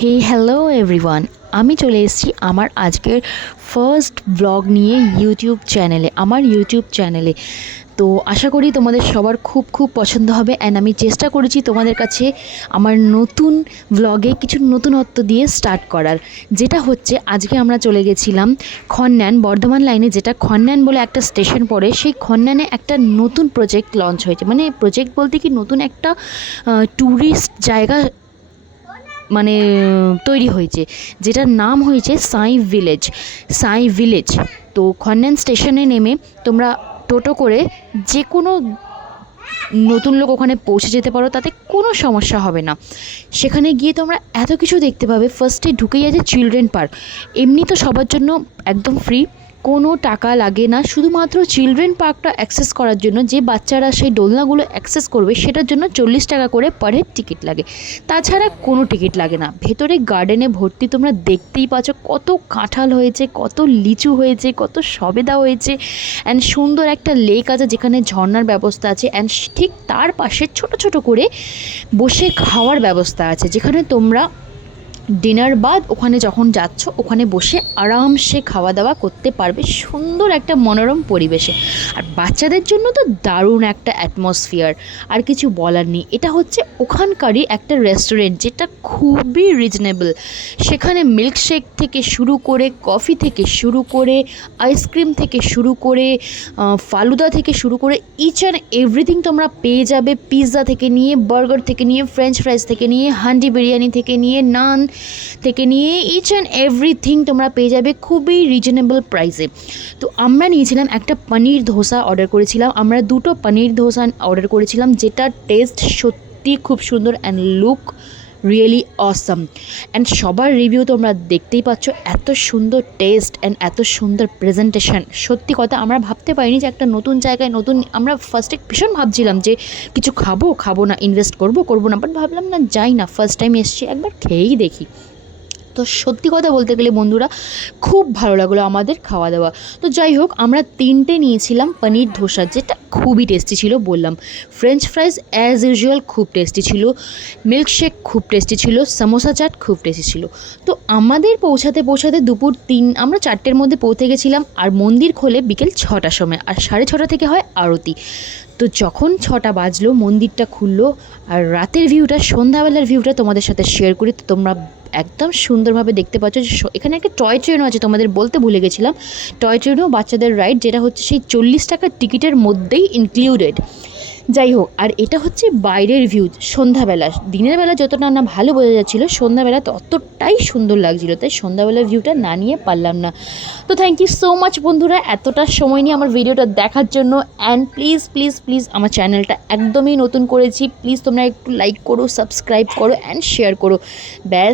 হে hello everyone, আমি চলে এসেছি আমার আজকের ফার্স্ট ব্লগ নিয়ে আমার ইউটিউব চ্যানেলে। তো আশা করি তোমাদের সবার খুব খুব পছন্দ হবে। অ্যান্ড আমি চেষ্টা করেছি তোমাদের কাছে আমার নতুন ব্লগে কিছু নতুনত্ব দিয়ে স্টার্ট করার, যেটা হচ্ছে আজকে আমরা চলে গেছিলাম খন্ন্যান, বর্ধমান লাইনে যেটা খন্ন্যান বলে একটা স্টেশন পড়ে, সেই খন্ন্যানে একটা নতুন প্রজেক্ট লঞ্চ হয়েছে। মানে প্রজেক্ট বলতে কি, নতুন একটা ট্যুরিস্ট জায়গা তৈরি হয়েছে, যেটার নাম হয়েছে সাই ভিলেজ। তো খন্ন্যান স্টেশনে নেমে তোমরা টোটো করে যে কোনো নতুন লোক ওখানে পৌঁছে যেতে পারো, তাতে কোনো সমস্যা হবে না। সেখানে গিয়ে তোমরা এত কিছু দেখতে পাবে। ফার্স্টে ঢুকেই আছে চিলড্রেন পার্ক। এমনি তো সবার জন্য একদম ফ্রি, কোনো টাকা লাগে না। শুধুমাত্র চিলড্রেন পার্কটা অ্যাক্সেস করার জন্য, যে বাচ্চারা সেই দোলনাগুলো অ্যাক্সেস করবে, সেটার জন্য 40 টাকা করে পার হেড টিকিট লাগে। তাছাড়া কোনো টিকিট লাগে না। ভেতরে গার্ডেনে ভর্তি, তোমরা দেখতেই পাচ্ছ কত কাঁঠাল হয়েছে, কত লিচু হয়েছে, কত সবেদা হয়েছে। অ্যান্ড সুন্দর একটা লেক আছে যেখানে ঝর্ণার ব্যবস্থা আছে। অ্যান্ড ঠিক তার পাশে ছোট ছোট করে বসে খাওয়ার ব্যবস্থা আছে, যেখানে তোমরা ডিনার বাদ ওখানে যখন যাচ্ছ, ওখানে বসে আরামসে খাওয়া দাওয়া করতে পারবে সুন্দর একটা মনোরম পরিবেশে। আর বাচ্চাদের জন্য তো দারুণ একটা অ্যাটমসফিয়ার, আর কিছু বলার নেই। এটা হচ্ছে ওখানকারই একটা রেস্টুরেন্ট, যেটা খুবই রিজনেবল। সেখানে মিল্কশেক থেকে শুরু করে, কফি থেকে শুরু করে, আইসক্রিম থেকে শুরু করে, ফালুদা থেকে শুরু করে, ইচ অ্যান্ড এভরিথিং তোমরা পেয়ে যাবে। পিৎজা থেকে নিয়ে, বার্গার থেকে নিয়ে, ফ্রেঞ্চ ফ্রাইজ থেকে নিয়ে, হান্ডি বিরিয়ানি থেকে নিয়ে, নান থেকে নিয়ে, ইচ অ্যান্ড এভরিথিং তোমরা পেয়ে যাবে খুবই রিজনেবল প্রাইসে। তো আমরা নিয়েছিলাম একটা পনির ধোসা অর্ডার করেছিলাম। আমরা দুটো পনির ধোসা অর্ডার করেছিলাম, যেটা টেস্ট সত্যি খুব সুন্দর and look really awesome. And সবার রিভিউ তোমরা দেখতেই পাচ্ছ, এত সুন্দর টেস্ট অ্যান্ড এত সুন্দর প্রেজেন্টেশন। সত্যি কথা, আমরা ভাবতে পারিনি যে একটা নতুন জায়গায় আমরা ফার্স্টে ভীষণ ভাবছিলাম যে কিছু খাবো না, ইনভেস্ট করবো না, বাট ভাবলাম না, যাই না, ফার্স্ট টাইম এসছি, একবার খেয়েই দেখি। তো সত্যি কথা বলতে গেলে বন্ধুরা, খুব ভালো লাগলো আমাদের খাওয়া দাওয়া। তো যাই হোক, আমরা 3টে নিয়েছিলাম পনির ধোসা, যেটা খুবই টেস্টি ছিল। বললাম, ফ্রেঞ্চ ফ্রাইজ অ্যাজ ইউজুয়াল খুব টেস্টি ছিল, মিল্কশেক খুব টেস্টি ছিল, সমোসা চাট খুব টেস্টি ছিল। তো আমাদের পৌঁছাতে দুপুর 3, আমরা 4টের মধ্যে পৌঁছে গেছিলাম। আর মন্দির খোলে বিকেল 6টার সময়, আর 6:30 থেকে হয় আরতি। তো যখন 6টা বাজলো, মন্দিরটা খুললো। আর রাতের ভিউটা, সন্ধ্যাবেলার ভিউটা তোমাদের সাথে শেয়ার করি। তো তোমরা একদম সুন্দরভাবে দেখতে পাচ্ছ যে এখানে একটা টয় ট্রেনও আছে, তোমাদের বলতে ভুলে গেছিলাম। টয় ট্রেনও বাচ্চাদের রাইড, যেটা হচ্ছে সেই 40 টাকার টিকিটের মধ্যেই ইনক্লুডেড। যাই হোক, আর এটা হচ্ছে বাইরের ভিউ সন্ধ্যাবেলা। দিনের বেলা যতটা না ভালো বোঝা যাচ্ছিলো, সন্ধ্যাবেলা ততটাই সুন্দর লাগছিলো। তাই সন্ধ্যাবেলার ভিউটা না নিয়ে পারলাম না। তো থ্যাংক ইউ সো মাচ বন্ধুরা, এতটা সময় নিয়ে আমার ভিডিওটা দেখার জন্য। অ্যান্ড প্লিজ প্লিজ প্লিজ, আমার চ্যানেলটা একদমই নতুন করেছি, প্লিজ তোমরা একটু লাইক করো, সাবস্ক্রাইব করো অ্যান্ড শেয়ার করো। ব্যাস।